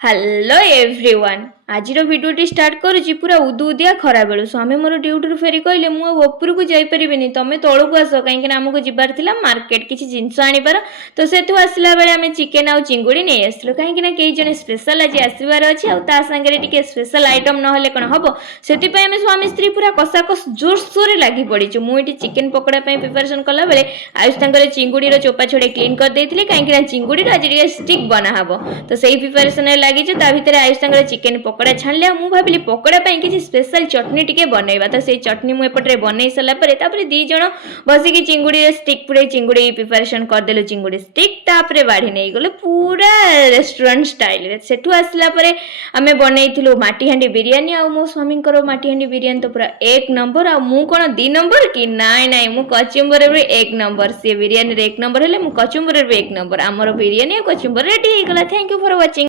Hello everyone. ଆଜିର ଭିଡ଼ିଓଟି start କରୁଛି ପୁରା ଉଦୁଉଦିଆ ଖରା ବେଳୁ। ସ୍ୱାମୀ ମୋର ଡ୍ୟୁଟିରୁ ଫେରି କହିଲେ ମୁଁ ଆଉ ଉପରକୁ ଯାଇପାରିବିନି, ତମେ ତଳକୁ ଆସ, କାହିଁକିନା ଆମକୁ ଯିବାର ଥିଲା ମାର୍କେଟ କିଛି ଜିନିଷ ଆଣିବାର। ତ ସେଠୁ ଆସିଲା ବେଳେ ଆମେ ଚିକେନ ଆଉ ଚିଙ୍ଗୁଡ଼ି ନେଇ ଆସିଥିଲୁ, କାହିଁକିନା କେହି ଜଣେ ସ୍ପେଶାଲ ଆଜି ଆସିବାର ଅଛି, ଆଉ ତା ସାଙ୍ଗରେ ଟିକେ ସ୍ପେଶାଲ ଆଇଟମ୍ ନହେଲେ କ'ଣ ହବ। ସେଥିପାଇଁ ଆମେ ସ୍ୱାମୀ ସ୍ତ୍ରୀ ପୁରା କଷାକଷ ଜୋରସୋରରେ ଲାଗି ପଡ଼ିଛୁ। ମୁଁ ଏଠି ଚିକେନ ପକୋଡ଼ା ପାଇଁ ପ୍ରିପାରେସନ୍ କଲାବେଳେ ଆୟୁଷ ତାଙ୍କର ଚିଙ୍ଗୁଡ଼ିର ଚୋପା ଛଡ଼େଇ କ୍ଲିନ୍ କରିଦେଇଥିଲି, କାହିଁକିନା ଚିଙ୍ଗୁଡ଼ିର ଆଜି ଟିକେ ଷ୍ଟିକ୍ ବନା ହବ। ତ ସେଇ ପ୍ରିପାରେସନରେ ଲାଗିଛୁ। ତା ଭିତରେ ଆୟୁଷ ତାଙ୍କର ଚିକେନ ପକୋଡ଼ା ଛାଣିଲେ, ଆଉ ମୁଁ ଭାବିଲି ପକୋଡ଼ା ପାଇଁ କିଛି ସ୍ପେଶାଲ ଚଟନି ଟିକେ ବନେଇବା। ତ ସେଇ ଚଟନି ମୁଁ ଏପଟରେ ବନେଇ ସାରିଲା ପରେ ତାପରେ ଦି ଜଣ ବସିକି ଚିଙ୍ଗୁଡ଼ିରେ ଷ୍ଟିକ୍ ପୁରେଇ ଚିଙ୍ଗୁଡ଼ି ପ୍ରିପାରେସନ୍ କରିଦେଲୁ। ଚିଙ୍ଗୁଡ଼ି ଷ୍ଟିକ୍ ତାପରେ ବାଢ଼ି ନେଇଗଲୁ ପୁରା ରେଷ୍ଟୁରାଣ୍ଟ ଷ୍ଟାଇଲରେ। ସେଠୁ ଆସିଲା ପରେ ଆମେ ବନେଇଥିଲୁ ମାଟିହାଣ୍ଡି ବିରିୟାନୀ, ଆଉ ମୋ ସ୍ୱାମୀଙ୍କର ମାଟିହାଣ୍ଡି ବିରିୟାନୀ ତ ପୁରା ଏକ ନମ୍ବର। ଆଉ ମୁଁ କ'ଣ 2 ନମ୍ବର କି? ନାଇଁ, ମୁଁ କଚୁମ୍ବରରେ ବି 1 ନମ୍ବର। ସିଏ ବିରିୟାନୀରେ 1 ନମ୍ବର ହେଲେ ମୁଁ କଚୁମ୍ବରରେ ବି 1 ନମ୍ବର। ଆମର ବିରିୟାନୀ ଆଉ କଚୁମ୍ବର ରେଡି ହେଇଗଲା। Thank you for watching.